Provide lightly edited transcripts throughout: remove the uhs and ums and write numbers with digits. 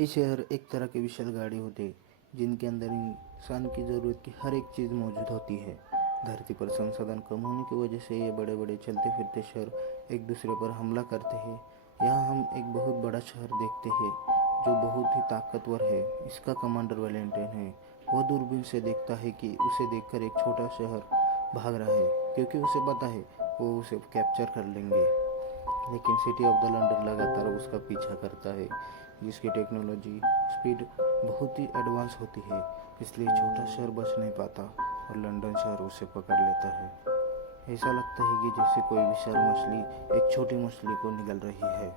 ये शहर एक तरह की विशाल गाड़ी होते हैं जिनके अंदर इंसान की ज़रूरत की हर एक चीज़ मौजूद होती है। धरती पर संसाधन कम होने की वजह से ये बड़े बड़े चलते फिरते शहर एक दूसरे पर हमला करते हैं। यहाँ हम एक बहुत बड़ा शहर देखते हैं जो बहुत ही ताकतवर है। इसका कमांडर वैलेंटाइन है। वह दूरबीन से देखता है कि उसे देखकर एक छोटा शहर भाग रहा है, क्योंकि उसे पता है वो उसे कैप्चर कर लेंगे। लेकिन सिटी ऑफ द लंडन लगातार उसका पीछा करता है, जिसकी टेक्नोलॉजी स्पीड बहुत ही एडवांस होती है। इसलिए छोटा शहर बच नहीं पाता और लंदन शहर उसे पकड़ लेता है। ऐसा लगता है कि जैसे कोई विशाल मछली एक छोटी मछली को निगल रही है।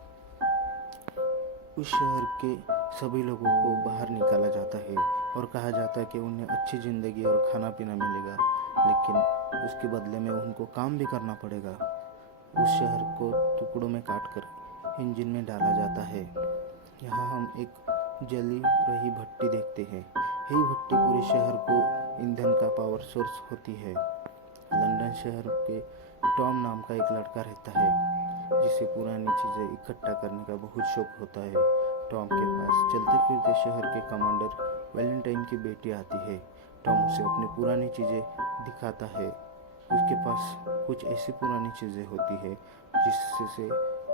उस शहर के सभी लोगों को बाहर निकाला जाता है और कहा जाता है कि उन्हें अच्छी ज़िंदगी और खाना पीना मिलेगा, लेकिन उसके बदले में उनको काम भी करना पड़ेगा। उस शहर को टुकड़ों में काटकर इंजन में डाला जाता है। यहाँ हम एक जली रही भट्टी देखते हैं। यही भट्टी पूरे शहर को ईंधन का पावर सोर्स होती है। लंदन शहर के टॉम नाम का एक लड़का रहता है, जिसे पुरानी चीज़ें इकट्ठा करने का बहुत शौक होता है। टॉम के पास चलते फिरते शहर के कमांडर वैलेंटाइन की बेटी आती है। टॉम उसे अपनी पुरानी चीज़ें दिखाता है। उसके पास कुछ ऐसी पुरानी चीज़ें होती है जिससे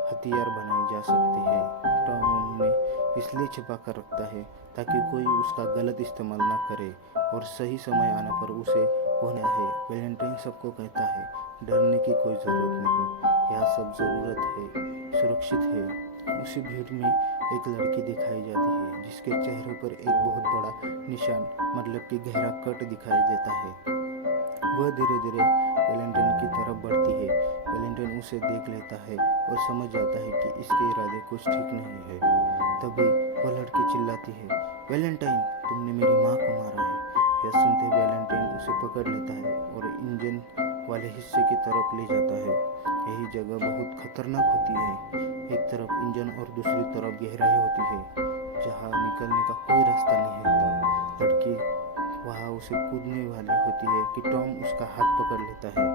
हथियार बनाए जा सकते हैं। टॉम उन्हें इसलिए छिपा कर रखता है ताकि कोई उसका गलत इस्तेमाल ना करे और सही समय आने पर उसे वो नया है। वैलेंटाइन सबको कहता है, डरने की कोई ज़रूरत नहीं, यह सब ज़रूरत है, सुरक्षित है। उसी भीड़ में एक लड़की दिखाई जाती है जिसके चेहरे पर एक बहुत बड़ा निशान, मतलब कि गहरा कट दिखाई देता है। वह धीरे धीरे वैलेंटाइन की तरफ बढ़ती है। वैलेंटाइन उसे देख लेता है और समझ जाता है कि इसके इरादे कुछ ठीक नहीं है। तभी वह लड़की चिल्लाती है, वैलेंटाइन, तुमने मेरी माँ को मारा है। यह सुनते वैलेंटाइन उसे पकड़ लेता है और इंजन वाले हिस्से की तरफ ले जाता है। यही जगह बहुत खतरनाक होती है। एक तरफ इंजन और दूसरी तरफ गहराई होती है जहाँ निकलने का कोई रास्ता नहीं होता। लड़की वहाँ उसे कूदने वाली होती है कि टॉम उसका हाथ पकड़ लेता है।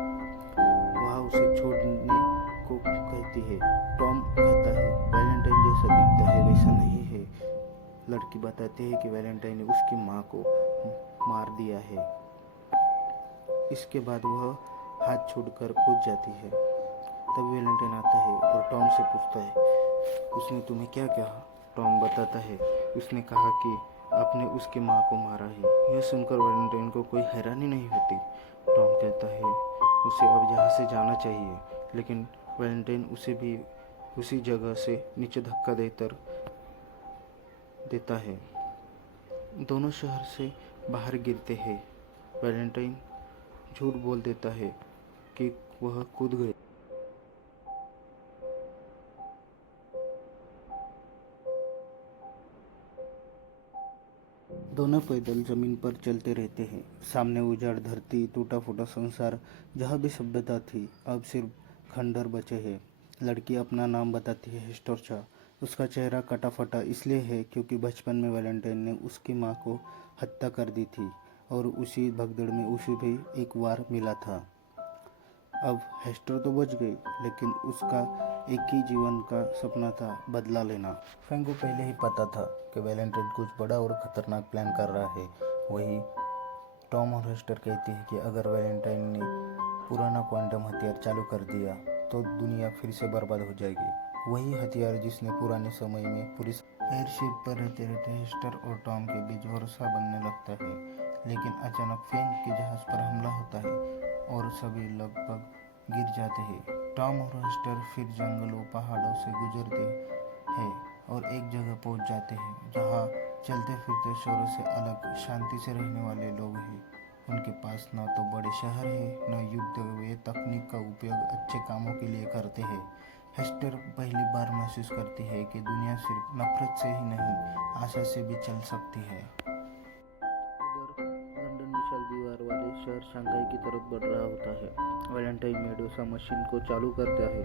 वहाँ उसे छोड़ने को कहती है। टॉम कहता है, वैलेंटाइन जैसा दिखता है वैसा नहीं है। लड़की बताती है कि वैलेंटाइन ने उसकी माँ को मार दिया है। इसके बाद वह हाथ छोड़कर कूद जाती है। तब वैलेंटाइन आता है और टॉम से पूछता है, उसने तुम्हें क्या कहा? टॉम बताता है, उसने कहा कि आपने उसकी माँ को मारा है। यह सुनकर वैलेंटाइन को कोई हैरानी नहीं होती। टॉम कहता है उसे अब यहाँ से जाना चाहिए, लेकिन वैलेंटाइन उसे भी उसी जगह से नीचे धक्का देता है। दोनों शहर से बाहर गिरते हैं। वैलेंटाइन झूठ बोल देता है कि वह कूद गए। दोनों पैदल जमीन पर चलते रहते हैं। सामने उजाड़ धरती, टूटा फूटा संसार। जहाँ भी सभ्यता थी, अब सिर्फ खंडर बचे हैं। लड़की अपना नाम बताती है, हेस्टोर्चा। उसका चेहरा कटा फटा इसलिए है क्योंकि बचपन में वैलेंटाइन ने उसकी माँ को हत्या कर दी थी और उसी भगदड़ में उसे भी एक वार मिला था। अब हेस्टर तो बच गई, लेकिन उसका एक ही जीवन का सपना था, बदला लेना। फैंग को पहले ही पता था कि वैलेंटाइन कुछ बड़ा और खतरनाक प्लान कर रहा है। वही टॉम और हेस्टर कहती है कि अगर वैलेंटाइन ने पुराना क्वांटम हथियार चालू कर दिया तो दुनिया फिर से बर्बाद हो जाएगी। वही हथियार जिसने पुराने समय में पूरी एयरशिप पर रहते रहते हेस्टर और टॉम के बीच भरोसा बनने लगता है। लेकिन अचानक फैंग के जहाज पर हमला होता है और सभी लगभग गिर जाते हैं। टॉम और हेस्टर फिर जंगलों पहाड़ों से गुजरते हैं और एक जगह पहुंच जाते हैं जहां चलते फिरते शहरों से अलग शांति से रहने वाले लोग हैं। उनके पास न तो बड़े शहर है न युद्ध। वे तकनीक का उपयोग अच्छे कामों के लिए करते हैं। हेस्टर पहली बार महसूस करती है कि दुनिया सिर्फ नफरत से ही नहीं, आशा से भी चल सकती है। उधर लंदन विशाल दीवार वाले शहर शंघाई की तरफ बढ़ रहा होता है। वैलेंटाइन मेडोसा मशीन को चालू करता है।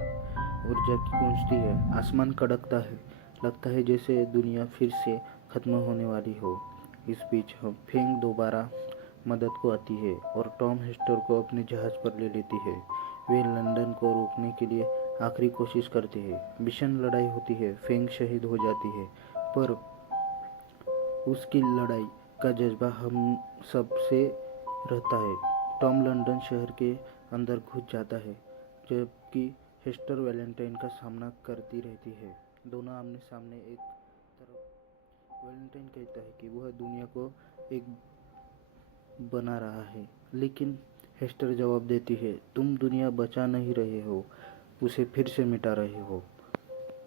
ऊर्जा की गूंजती है, आसमान कड़कता है। लगता है जैसे दुनिया फिर से खत्म होने वाली हो। इस बीच फेंग दोबारा मदद को आती है और टॉम हेस्टर को अपने जहाज पर ले लेती है। वे लंदन को रोकने के लिए आखिरी कोशिश करते हैं। भीषण लड़ाई होती है, फेंग शहीद हो जाती है, पर उसकी लड़ाई का जज्बा हम सब से रहता है। टॉम लंदन शहर के अंदर घुस जाता है जबकि हेस्टर वैलेंटाइन का सामना करती रहती है। दोनों आमने सामने। एक तरफ वैलेंटाइन कहता है कि वह दुनिया को एक बना रहा है, लेकिन हेस्टर जवाब देती है, तुम दुनिया बचा नहीं रहे हो, उसे फिर से मिटा रहे हो।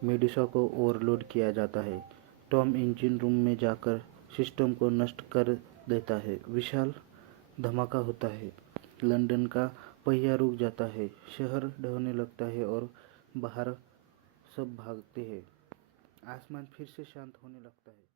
मेडुसा को ओवरलोड किया जाता है। टॉम इंजन रूम में जाकर सिस्टम को नष्ट कर देता है। विशाल धमाका होता है। लंदन का पहिया रुक जाता है, शहर ढहने लगता है और बाहर सब भागते हैं। आसमान फिर से शांत होने लगता है।